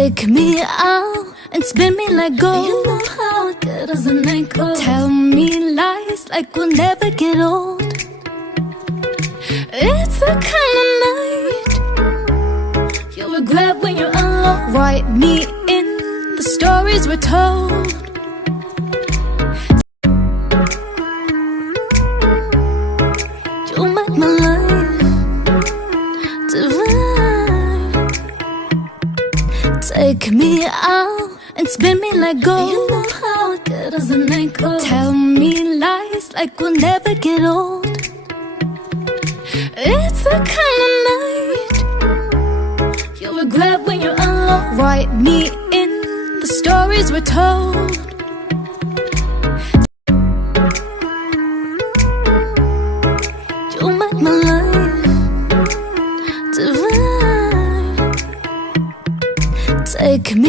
Take me out and spin me like gold. You know how good as the night goes. Tell me lies like we'll never get old. It's the kind of night you'll regret when you're alone. Write me in the stories we're told. You make my life divine. Take me out and spin me like gold. You know how good as the night goes. Tell me lies like we'll never get old. It's the kind of night you'll regret when you're alone. Write me in the stories we're told. You make my life divine. Take me